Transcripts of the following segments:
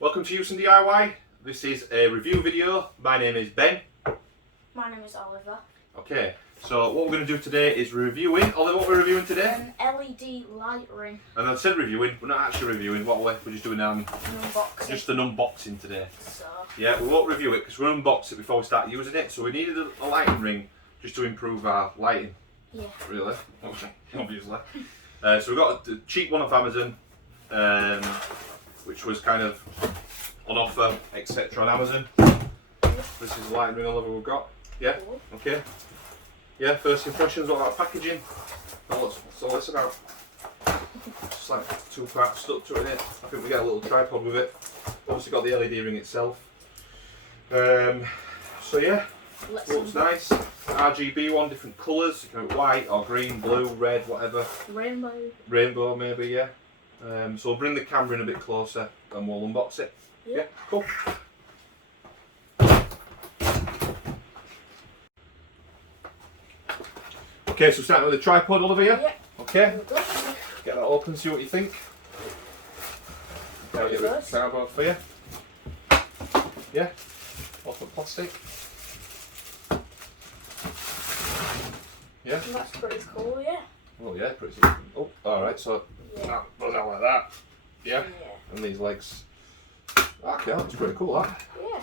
Welcome to Huson DIY. This is a review video. My name is Ben. My name is Oliver. Okay, so what we're going to do today is reviewing. Oliver, what we're reviewing today? An LED light ring. And I said reviewing, we're not actually reviewing. What we're just doing An unboxing. just an unboxing today. So. Yeah, we won't review it because we'll unbox it before we start using it. So we needed a lighting ring just to improve our lighting. Yeah. Really? Obviously. So we got a cheap one off Amazon, which was kind of on offer, etc. on Amazon. This is the lighting ring Oliver we've got. Yeah? Cool. Okay. Yeah, first impressions, what about packaging? What's all this about? Just like two parts stuck to it. I think we get a little tripod with it. Obviously got the LED ring itself. So yeah, looks nice. RGB one, different colours. You can have white or green, blue, red, whatever. Rainbow. Rainbow maybe, yeah. So we'll bring the camera in a bit closer and we'll unbox it. Yeah, cool. Okay, so starting with the tripod, Oliver, yeah? Yeah. Okay. Get that open, see what you think. I'll get the tripod for you. Yeah. Off of plastic. Yeah. That's pretty cool, yeah. Oh yeah, pretty. Oh, alright, so that goes out like that. Yeah. And these legs. Okay, that's pretty cool, that. Yeah.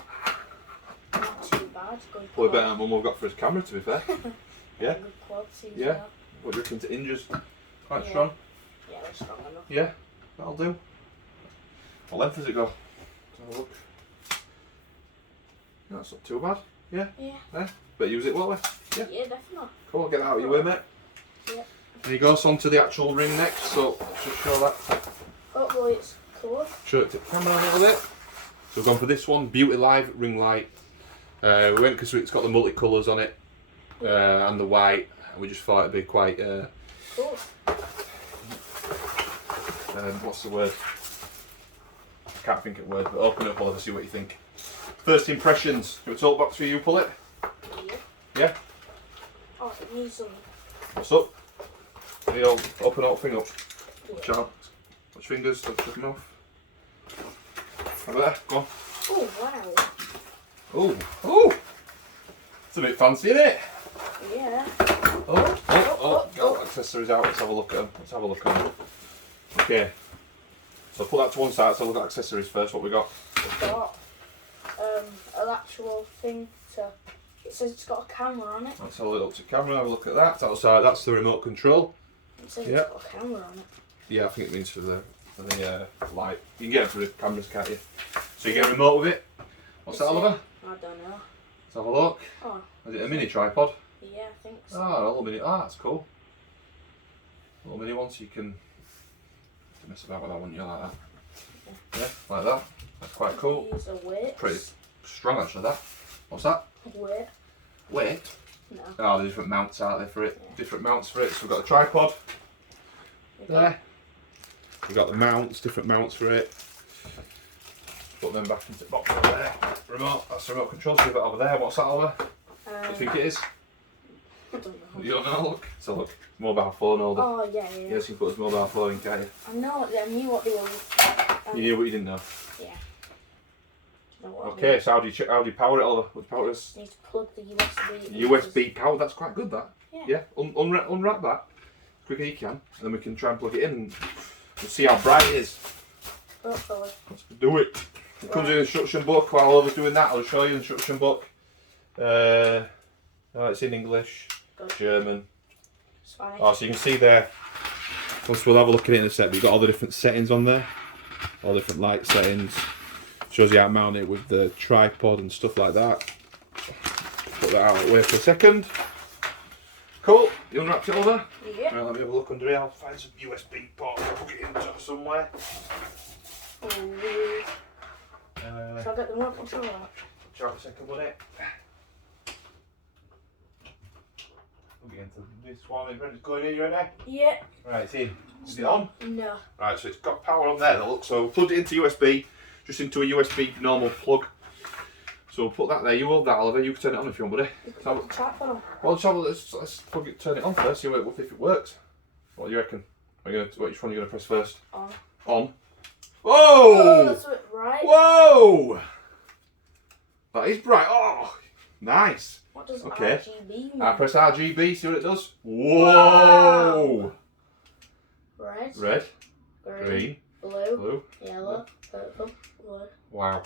Not too bad. Good Probably better than one we've got for his camera, to be fair. Yeah. Good quality. Yeah. What do you reckon to hinges? Quite Yeah. strong. Yeah, they're strong enough. Yeah, that'll do. What length does it go? Let's have a look. Yeah, that's not too bad. Yeah. Yeah. But use it well, yeah. Yeah, definitely. Cool, get that out of your way, mate. Yeah. There you go, so on to the actual ring next, so let's just show that. Hopefully it's cool. Show it to the camera a little bit. So we've gone for this one, Beauty Live ring light. We went because it's got the multicolours on it and the white, and we just thought it'd be quite, Cool. what's the word? I can't think of a word, but open it up, Oliver, see what you think. First impressions, do a talk box for you, pull it? Yeah. Yeah? Oh, it needs some. What's up? The old open up thing up. Watch Yeah. out. Watch fingers, don't shut them off. Over there, go on. Oh, wow. Oh! It's a bit fancy, isn't it? Yeah. Oh, accessories out, let's have a look at them. Okay. So put that to one side, let's have a look at accessories first, what we got. It's got an actual thing to. It says it's got a camera on it. Let's have a look to camera, have a look at that. Outside, that's the remote control. It says Yeah. it's got a camera on it. Yeah, I think it means for the light. You can get it for the cameras, can't you? So you get a remote with it. What's that, Oliver? I don't know. Let's have a look. Oh, Is it a mini tripod? yeah, I think so. Ah, a little mini. Ah, that's cool. A little mini one, so you can mess about with that one. You like that? Yeah, like that. That's quite cool. These are weights. Pretty strong, actually. That. What's that? Weight. Weight. No. Oh, the different mounts out there for it. Yeah. Different mounts for it. So we've got a tripod there. We've got the mounts, different mounts for it. Put them back into the box over there. Remote. That's the remote control. So we've got over there. What's that, Oliver? What do you think it is? I don't know. You don't know, look. So look, mobile phone holder. Oh, yeah. Yes, you can put his mobile phone in, can't you? I knew what they were. You knew what you didn't know. Yeah. Do you know what Okay, so how do you power it, Oliver? What power is? I need to plug the USB. USB power, that's quite good, that. Yeah. Unwrap that as quick as you can, and then we can try and plug it in and we'll see how bright it is. Hopefully. Let's do it. It comes in an instruction book. While Oliver's doing that, I'll show you the instruction book. It's in English, Good. German. Spanish. Oh, so you can see there. Once we'll have a look at it in a sec, we've got all the different settings on there. All different light settings. Shows you how to mount it with the tripod and stuff like that. Put that out of the way for a second. Cool. You unwrapped it, Oliver? Yeah. Right, let me have a look under here. I'll find some USB port. I'll plug it into somewhere. Oh, shall I get the remote control out? Try a second with it. We'll get into this one. Ready to go in here, you ready? Yeah. Right, it's in. Is it on? No. Right, so it's got power on there. Look, so plugged it into USB, just into a USB normal plug. So we'll put that there. You hold that, Oliver. You can turn it on if you want, buddy. Put the tripod on. Well, let's plug it, turn it on first. See if it works. What do you reckon? Which one are you gonna press first? On. On. Oh, Whoa! that's a bit bright. Whoa! That is bright. Oh, nice. What does Okay. RGB mean? I press RGB, see what it does. Whoa! Red. Red, Green. green, Blue. blue. Yellow. Purple. Blue. Wow.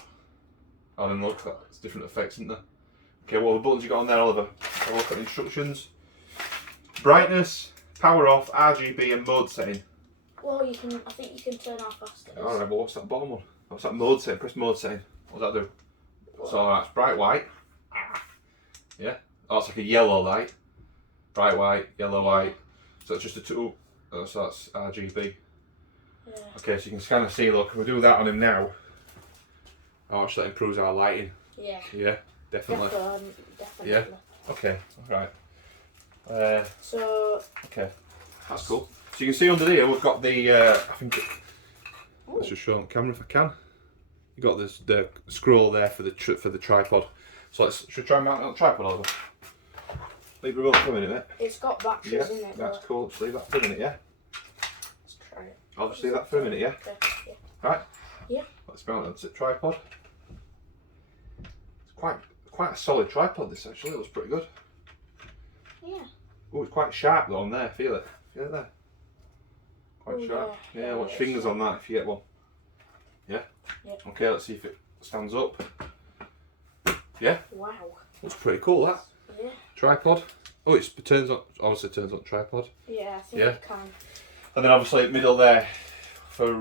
Oh, then look, that's different effects, isn't there? Okay, what are the buttons you got on there, Oliver? Have a look at the instructions. Brightness, power off, RGB, and mode setting. Well, I think you can turn how fast it is. Alright, well, what's that bottom one? What's that mode setting? Press mode setting. What does that do? So that's bright white. Yeah. Oh, it's like a yellow light. Bright white, yellow white. So that's just a two. Oh, so that's RGB. Yeah. Okay, so you can kind of see, look, if we do that on him now. Oh, actually, that improves our lighting. Yeah. Yeah, definitely. Definitely. Yeah. Okay, alright. So. Okay, that's cool. So you can see under here, we've got the, I think, let's just show on camera if I can. You got this, the scroll there for the tripod. So should we try and mount it on the tripod, Oliver? Leave the remote for a minute, mate. It's got batteries Yeah, in it. that's cool. Just leave that for a minute, yeah? Let's try it. I'll just leave that for a minute, yeah? Okay. Yeah. Right? Yeah. Let's mount it onto the tripod. It's quite a solid tripod, this actually. It looks pretty good. Yeah. Oh, it's quite sharp though on there. Feel it? Feel it there? Quite Ooh, sharp. yeah. Yeah, watch fingers on that if you get one. Yeah? Yeah. Okay, let's see if it stands up. Yeah? Wow. Looks pretty cool, that. Yeah. Tripod. Oh, it turns on, obviously turns on tripod. Yeah, I think Yeah. it can. And then obviously middle there for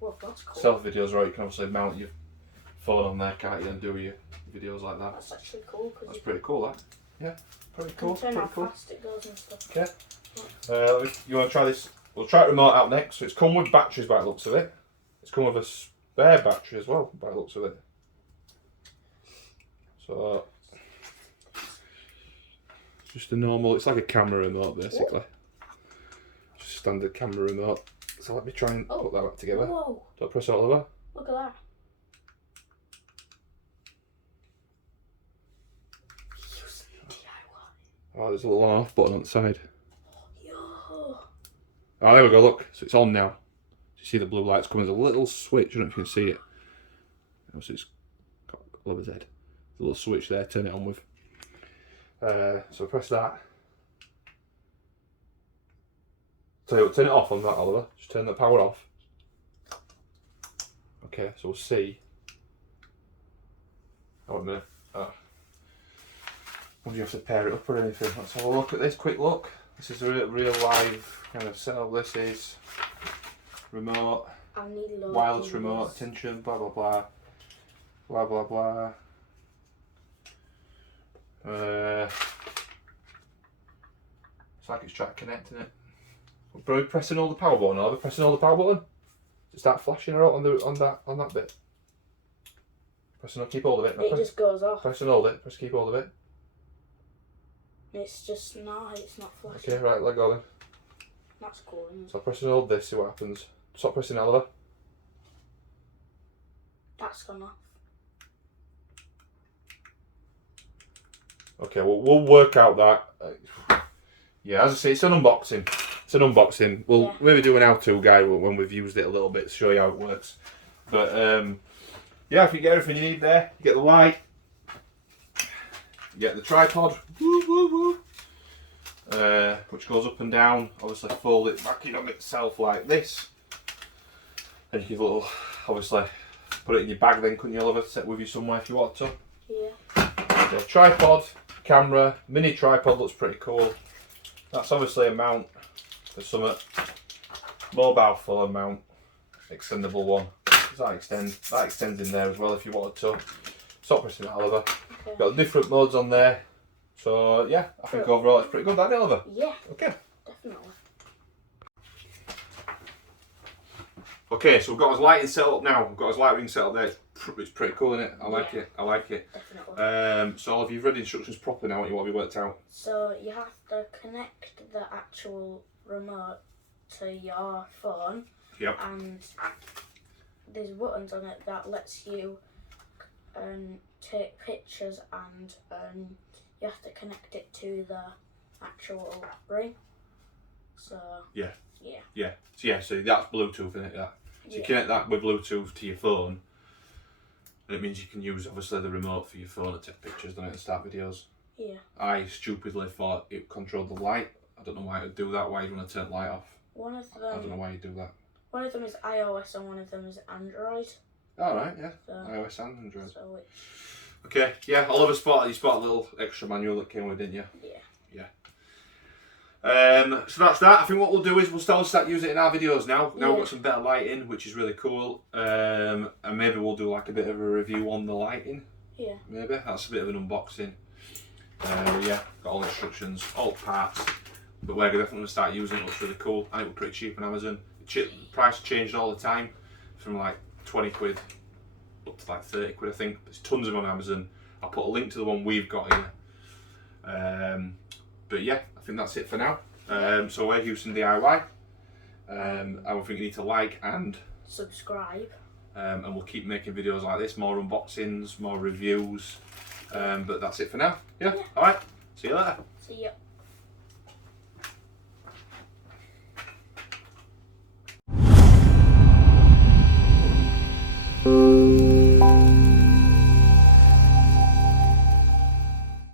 Well, that's cool. selfie videos, right? You can obviously mount your phone on there, can't you, and do your videos like that. That's actually cool because That's you pretty cool, that. Yeah, pretty can cool. turn Pretty how cool. fast it goes and stuff. Okay. You want to try this? We'll try the remote out next. So it's come with batteries by the looks of it. It's come with a spare battery as well by the looks of it. So it's just a normal. It's like a camera remote basically. Just a standard camera remote. So let me try and put that back together. Whoa! Don't press it all over. Look at that. Oh, there's a little on-off button on the side. Yo! Oh, there we go, look. So it's on now. You see the blue lights coming. There's a little switch. I don't know if you can see it. Obviously, it's got Oliver's head. There's a little switch there, turn it on with. So press that. So turn it off on that, Oliver. Just turn the power off. Okay, so we'll see. Oh, a minute. Oh. Would you have to pair it up or anything? Let's have a look at this, quick look. This is a real live kind of setup. This is remote, I need loads wireless of remote, these. attention, blah blah blah. Blah blah blah. It's like it's trying to connect in it. Bro, pressing all the power button, or pressing all the power button. Just start flashing her out on that bit. Pressing keep hold of it. It just goes off. Press and hold it. Press keep hold of it. It's just it's not flashing. Okay, right, let go then. That's cool, isn't it? So press and hold this, see what happens. Stop pressing Oliver. That's gone off. Okay, well, we'll work out that. Yeah, as I say, it's an unboxing. It's an unboxing. We'll maybe do an how-to guide when we've used it a little bit to show you how it works. But yeah, if you get everything you need there, you get the light, you get the tripod, which goes up and down. Obviously, fold it back in on itself like this, and you can little, obviously, put it in your bag. Then couldn't you, Oliver, set with you somewhere if you want to? Yeah. So tripod, camera, mini tripod looks pretty cool. That's obviously a mount for some mobile phone mount, extendable one. That extends in there as well if you wanted to. Stop pressing that, Oliver. Okay. Got different modes on there. So yeah, I think overall it's pretty good, that, Oliver. Yeah. Okay. Definitely. Okay, so we've got his lighting set up now. We've got his light ring set up there. It's pretty cool, isn't it? I like it. I like it. Definitely. So if you've read the instructions properly now, what you want to be worked out. So you have to connect the actual remote to your phone. Yep. And there's buttons on it that lets you take pictures, and you have to connect it to the actual ring. So Yeah. yeah. Yeah. So that's Bluetooth, isn't it? Yeah. So you connect that with Bluetooth to your phone, and it means you can use obviously the remote for your phone to take pictures, don't it, and start videos. Yeah. I stupidly thought it controlled the light. I don't know why it would do that. Why you'd want to turn the light off? One of them. I don't know why you do that. One of them is iOS and one of them is Android. All right, yeah. So, iOS and Android. So which? Okay, yeah. Oliver spotted. You spotted a little extra manual that came with, didn't you? Yeah. So that's that. I think what we'll do is we'll start using it in our videos now. Now Yeah. we've got some better lighting, which is really cool. And maybe we'll do like a bit of a review on the lighting. Yeah. Maybe that's a bit of an unboxing. Yeah, got all instructions, all parts. But we're definitely going to start using it. It looks really cool. I think we're pretty cheap on Amazon. The price changed all the time, from like 20 quid up to like 30 quid. I think there's tons of them on Amazon. I'll put a link to the one we've got here. But yeah, I think that's it for now. So we're Huson DIY. I would think you need to like and subscribe. And we'll keep making videos like this, more unboxings, more reviews. But that's it for now. Yeah. Alright. See you later. See ya.